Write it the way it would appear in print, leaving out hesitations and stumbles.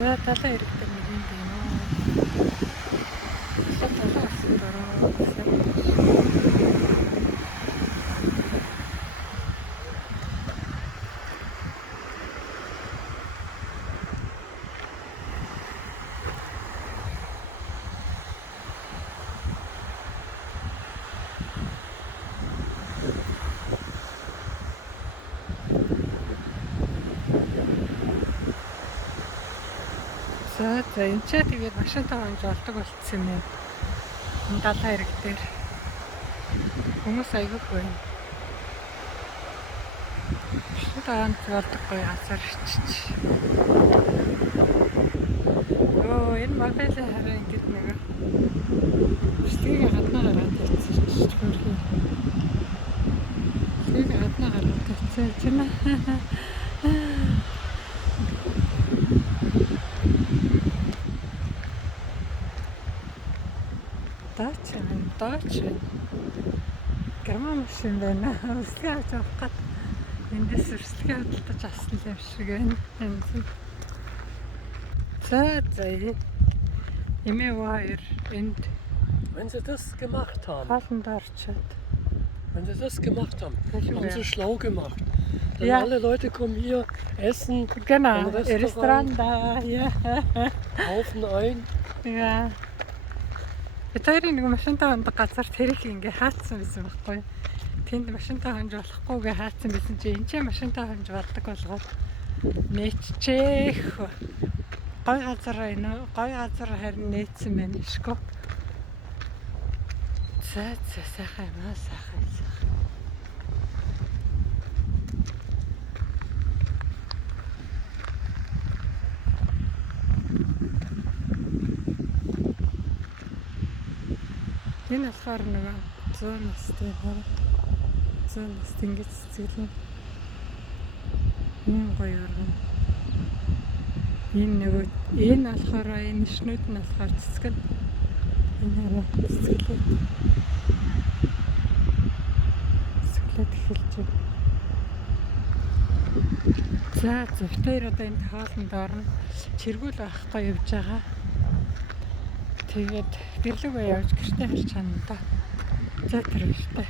Талаа иргэдэг нэг юм байна уу? Талаа алсан дөрөө. За энэ ч тэгээд машинтаа хонж олдог болцсон юм. Энэ далайн ирэг дээр хүмүүс аягүй байна. Машинтаа хонж олдог гоё газар чич. Оо энэ мобиль хараа ингэж нэг стигийн гаднаа гараад ирсэн ч хөрхий. Стигийн гаднаа гараад ирсэн чинь Даач. Герман машин байна. Өсгөө авч явах гээд эндээс өсгөө худалдаж авсан юм шиг байна. За Эмээ хоёр энд Wenn sie das gemacht haben, хаалт орчод. wenn sie das gemacht haben, haben sie schlau gemacht. Dann Ja. alle Leute kommen hier, essen, Genau, Ein Restaurant. Restaurant da, ja. kaufen ein. Ja. Тэрийг нэг машинтаа хондог газар тэрийг ингээ хаацсан байсан байхгүй. Тэнд машинтаа хонж болохгүйгээ хаацсан байсан чи энэ ч машинтаа хонж болдог болгоод нээчихэх. Гой газар энэ гой газар харин нээсэн байна шгүй. За сайхан юм аа сайхан. Энэ болохоор нэг 100 настай хор 100 наст ингэж цэцгэлэн энэ гоё оргон энэ болохоор энэ шнүүд нь болохоор цэцгэн энэ хараа цэцгэлээд эхэлж байна. За зөвхөн одоо энэ хаалт орно чиргүүл авахгүй явж байгаа. Тэгээд гэрлэг явж гэртээ харж чана да. За тэр ихтэй.